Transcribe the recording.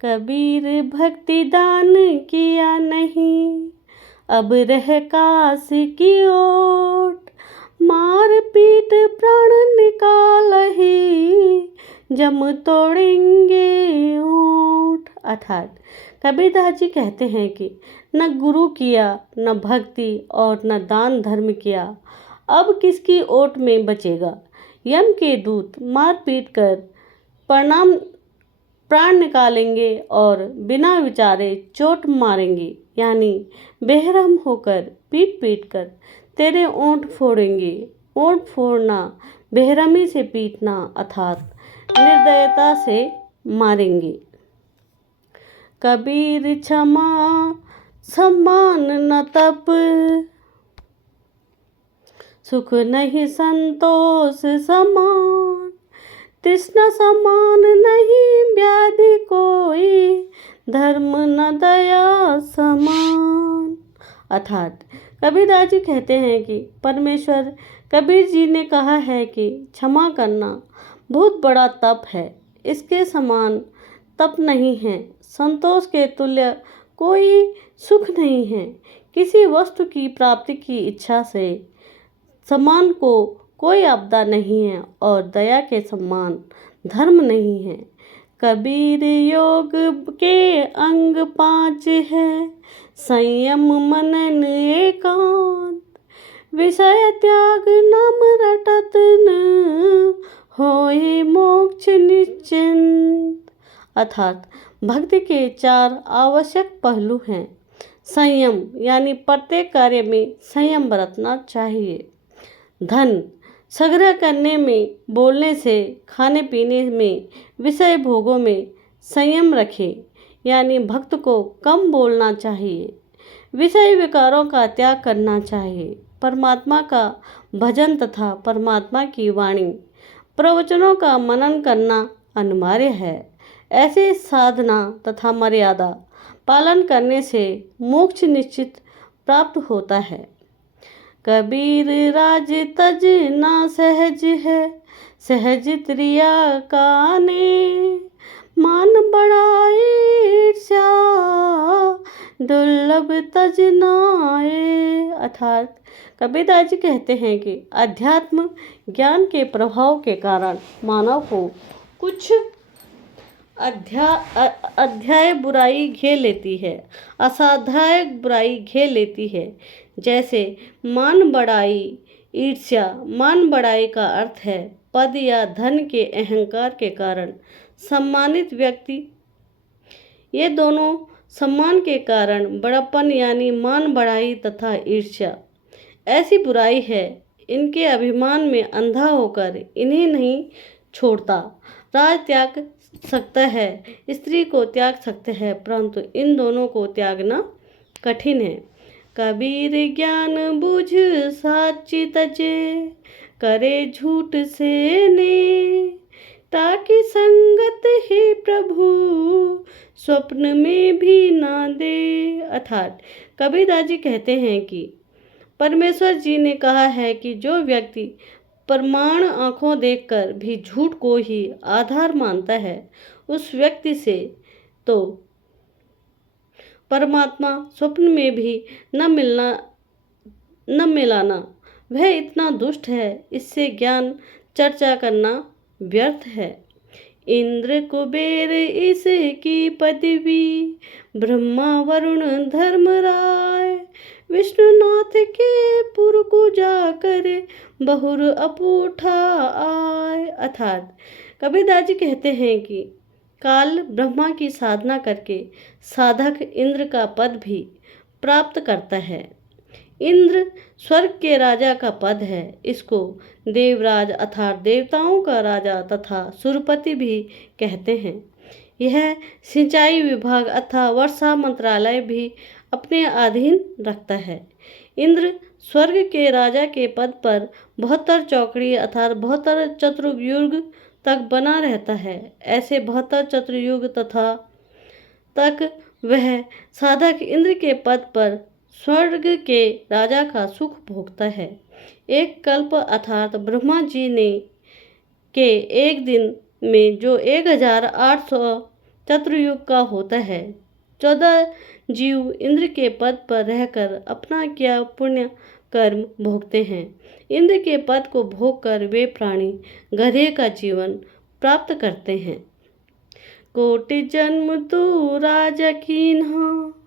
कबीर भक्ति दान किया नहीं, अब रह काश की ओट। मार पीट प्राण निकाल ही, जम तोड़ेंगे ऊँट। अर्थात कबीरदास जी कहते हैं कि न गुरु किया, न भक्ति और न दान धर्म किया, अब किसकी ओट में बचेगा। यम के दूत मार पीट कर प्राण निकालेंगे और बिना विचारे चोट मारेंगे, यानी बेरहम होकर पीट पीट कर तेरे ओंठ फोड़ेंगे। ओंठ फोड़ना, बेरहमी से पीटना अर्थात निर्दयता से मारेंगे। कबीर क्षमा सम्मान न तप, सुख नहीं संतोष समान। तृष्णा समान नहीं व्याधि कोई, धर्म न दया समान। अर्थात कबीरदास जी कहते हैं कि परमेश्वर कबीर जी ने कहा है कि क्षमा करना बहुत बड़ा तप है, इसके समान तप नहीं है। संतोष के तुल्य कोई सुख नहीं है। किसी वस्तु की प्राप्ति की इच्छा से समान को कोई आपदा नहीं है और दया के समान धर्म नहीं है। कबीर योग के अंग 5 है, संयम मनन एकांत। विषय त्याग नाम रटत न, होए मोक्ष निश्चिंत। अर्थात भक्ति के 4 आवश्यक पहलू हैं। संयम यानी प्रत्येक कार्य में संयम बरतना चाहिए। धन संग्रह करने में, बोलने से, खाने पीने में, विषय भोगों में संयम रखें, यानी भक्त को कम बोलना चाहिए। विषय विकारों का त्याग करना चाहिए। परमात्मा का भजन तथा परमात्मा की वाणी प्रवचनों का मनन करना अनिवार्य है। ऐसे साधना तथा मर्यादा पालन करने से मोक्ष निश्चित प्राप्त होता है। कबीर राज तज ना सहज है, सहज त्रिया काने। मान बढ़ाए ईर्ष्या, दुर्लभ तज नाए। अर्थात कबीरदास जी कहते हैं कि अध्यात्म ज्ञान के प्रभाव के कारण मानव को कुछ अध्याय बुराई घेर लेती है, असाध्याय बुराई घेर लेती है। जैसे मान बढ़ाई, ईर्ष्या। मान बढ़ाई का अर्थ है पद या धन के अहंकार के कारण सम्मानित व्यक्ति। ये दोनों सम्मान के कारण बड़प्पन यानी मान बढ़ाई तथा ईर्ष्या ऐसी बुराई है, इनके अभिमान में अंधा होकर इन्हें नहीं छोड़ता। राज त्याग सकता है, स्त्री को त्याग सकते हैं, परंतु इन दोनों को त्यागना कठिन है। कबीर ज्ञान बुझ साची तजे, करे झूठ से ने। ताकि संगत ही प्रभु, स्वप्न में भी ना दे। अर्थात कबीरदास जी कहते हैं कि परमेश्वर जी ने कहा है कि जो व्यक्ति प्रमाण आंखों देखकर भी झूठ को ही आधार मानता है, उस व्यक्ति से तो परमात्मा स्वप्न में भी न मिलाना। वह इतना दुष्ट है, इससे ज्ञान चर्चा करना व्यर्थ है। इंद्र कुबेर इसकी पदवी, ब्रह्मा वरुण धर्मराय। विष्णुनाथ के पुर को जाकर, बहुर अपूठा आय। अर्थात कबीरदास जी कहते हैं कि काल ब्रह्मा की साधना करके साधक इंद्र का पद भी प्राप्त करता है। इंद्र स्वर्ग के राजा का पद है। इसको देवराज अर्थात देवताओं का राजा तथा सुरपति भी कहते हैं। यह सिंचाई विभाग अथवा वर्षा मंत्रालय भी अपने अधीन रखता है। इंद्र स्वर्ग के राजा के पद पर 72 चौकड़ी अर्थात 72 चतुर्युग तक बना रहता है। ऐसे 72 चतुर्युग तक वह साधक इंद्र के पद पर स्वर्ग के राजा का सुख भोगता है। एक कल्प अर्थात ब्रह्मा जी ने के एक दिन में जो चतुर्युग का होता है। 14 जीव इंद्र के पद पर रहकर अपना किया पुण्य कर्म भोगते हैं। इंद्र के पद को भोगकर वे प्राणी गधे का जीवन प्राप्त करते हैं। कोटि जन्म तू राजा कीन्हा,